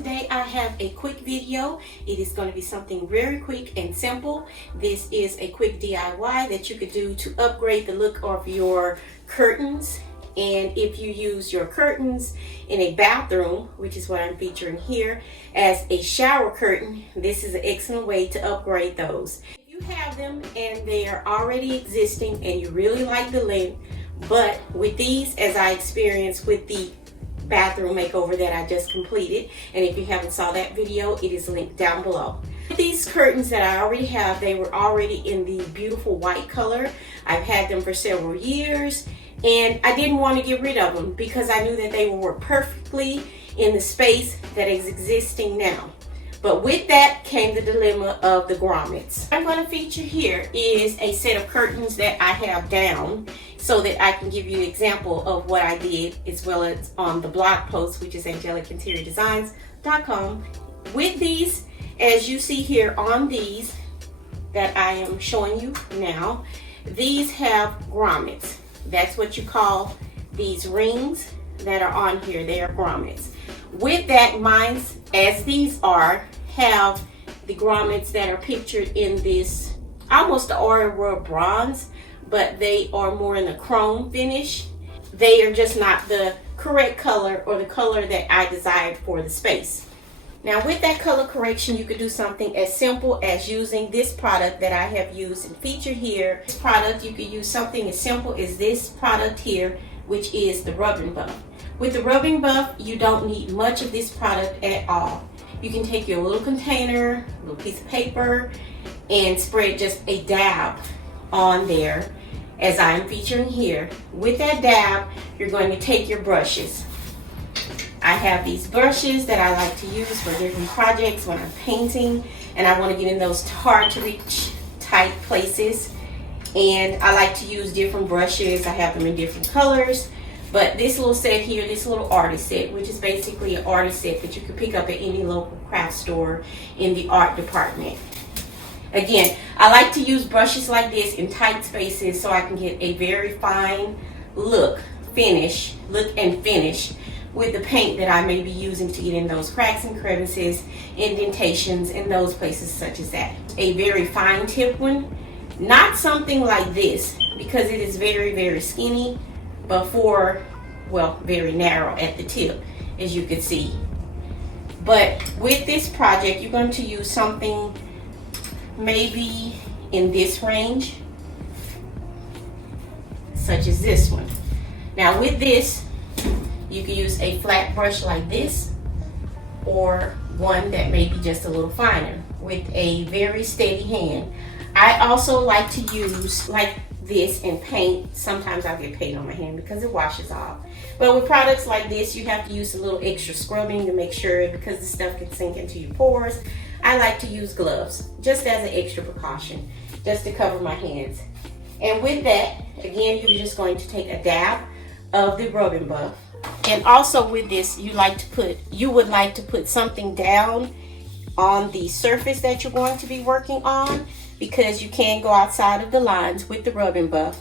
Today I have a quick video. It is going to be something very quick and simple. This is a quick DIY that you could do to upgrade the look of your curtains. And if you use your curtains in a bathroom, which is what I'm featuring here, as a shower curtain, this is an excellent way to upgrade those. If you have them and they are already existing and you really like the look, but with these, as I experienced with the bathroom makeover that I just completed, and if you haven't saw that video, it is linked down below. These curtains that I already have, they were already in the beautiful white color. I've had them for several years and I didn't want to get rid of them because I knew that they would work perfectly in the space that is existing now. But with that came the dilemma of the grommets. What I'm going to feature here is a set of curtains that I have down so that I can give you an example of what I did, as well as on the blog post, which is angelicinteriordesigns.com. With these, as you see here on these that I am showing you now, these have grommets. That's what you call these rings that are on here. They are grommets. With that, mine, as these are, have the grommets that are pictured in this almost the Aura bronze, but they are more in the chrome finish. They are just not the correct color or the color that I desired for the space. Now with that color correction, you could do something as simple as using this product that I have used and featured here. This product, you could use something as simple as this product here, which is the rubbing buff. With the rubbing buff, you don't need much of this product at all. You can take your little container, a little piece of paper, and spread just a dab on there, as I'm featuring here. With that dab, you're going to take your brushes. I have these brushes that I like to use for different projects when I'm painting and I want to get in those hard to reach tight places. And I like to use different brushes. I have them in different colors. But this little set here, this little artist set, which is basically an artist set that you can pick up at any local craft store in the art department. Again, I like to use brushes like this in tight spaces so I can get a very fine look and finish with the paint that I may be using to get in those cracks and crevices, indentations, and those places such as that. A very fine tip one, not something like this because it is very, very skinny, but very narrow at the tip, as you can see. But with this project, you're going to use something maybe in this range, such as this one. Now with this, you can use a flat brush like this, or one that may be just a little finer with a very steady hand. I also like to use like this and paint. Sometimes I'll get paint on my hand because it washes off. But with products like this, you have to use a little extra scrubbing to make sure, because the stuff can sink into your pores. I like to use gloves just as an extra precaution, just to cover my hands. And with that, again, you're just going to take a dab of the rubbing buff. And also with this, you would like to put something down on the surface that you're going to be working on, because you can go outside of the lines with the rubbing buff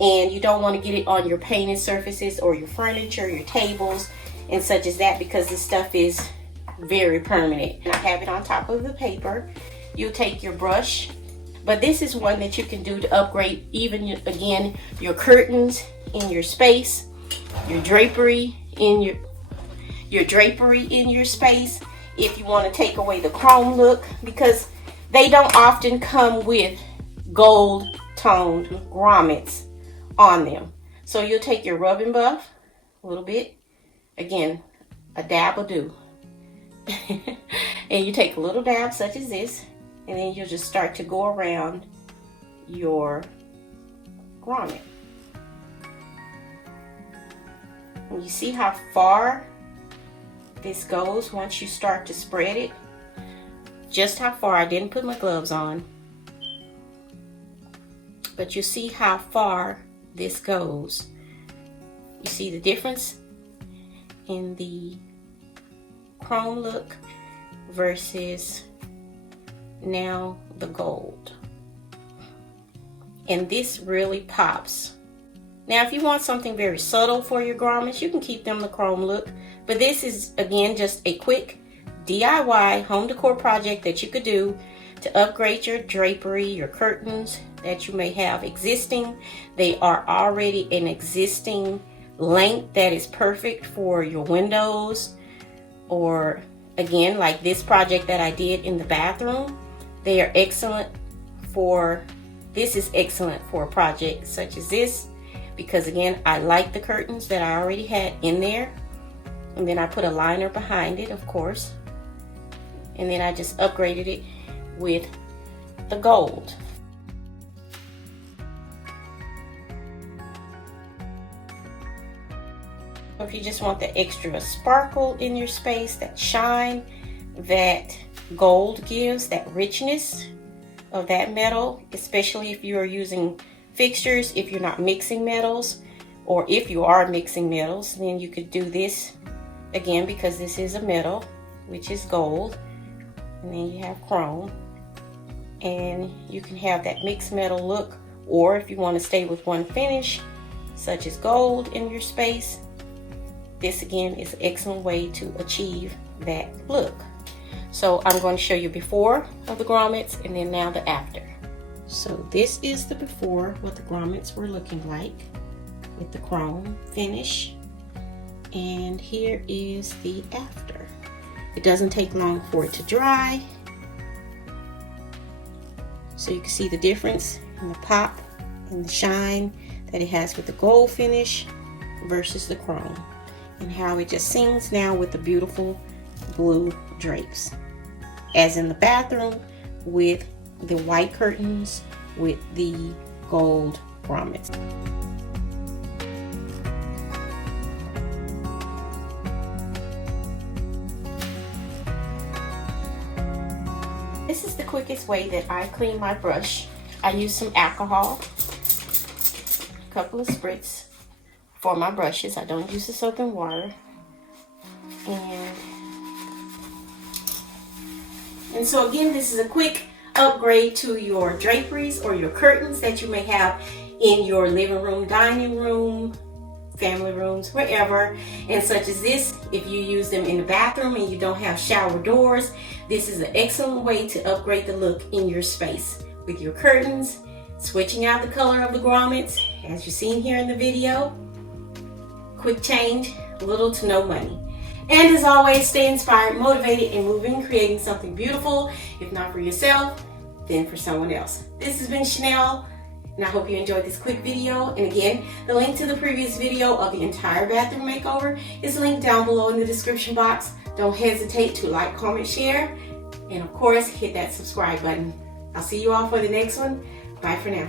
and you don't want to get it on your painted surfaces or your furniture, your tables, and such as that, because this stuff is very permanent. And I have it on top of the paper. You'll take your brush, but this is one that you can do to upgrade even, again, your curtains in your space, your drapery in your space, if you want to take away the chrome look, because they don't often come with gold toned grommets on them. So you'll take your rubbing buff, a little bit, again, a dab will do. And you take a little dab such as this, and then you'll just start to go around your grommet. And you see how far this goes once you start to spread it? Just how far. I didn't put my gloves on, but you see how far this goes. You see the difference in the chrome look versus now the gold, and this really pops. Now if you want something very subtle for your grommets, you can keep them the chrome look, but this is again just a quick DIY home decor project that you could do to upgrade your drapery, your curtains that you may have existing. They are already an existing length that is perfect for your windows, or again, like this project that I did in the bathroom. They are excellent for, this is excellent for a project such as this, because again, I like the curtains that I already had in there. And then I put a liner behind it, of course. And then I just upgraded it with the gold. If you just want the extra sparkle in your space, that shine that gold gives, that richness of that metal, especially if you are using fixtures, if you're not mixing metals, or if you are mixing metals, then you could do this again, because this is a metal, which is gold, and then you have chrome, and you can have that mixed metal look. Or if you want to stay with one finish, such as gold in your space, this again is an excellent way to achieve that look. So I'm going to show you before of the grommets, and then now the after. So this is the before, what the grommets were looking like with the chrome finish, and here is the after. It doesn't take long for it to dry, so you can see the difference in the pop and the shine that it has with the gold finish versus the chrome, and how it just sings now with the beautiful blue drapes, as in the bathroom with the white curtains with the gold grommets. This is the quickest way that I clean my brush. I use some alcohol, a couple of spritz for my brushes. I don't use the soap and water. And so again, this is a quick upgrade to your draperies or your curtains that you may have in your living room, dining room, family rooms, wherever. And such as this, if you use them in the bathroom and you don't have shower doors, this is an excellent way to upgrade the look in your space with your curtains, switching out the color of the grommets, as you've seen here in the video. Quick change, little to no money. And as always, stay inspired, motivated, and moving, creating something beautiful, if not for yourself, then for someone else. This has been Chanel, and I hope you enjoyed this quick video. And again, the link to the previous video of the entire bathroom makeover is linked down below in the description box. Don't hesitate to like, comment, share, and of course, hit that subscribe button. I'll see you all for the next one. Bye for now.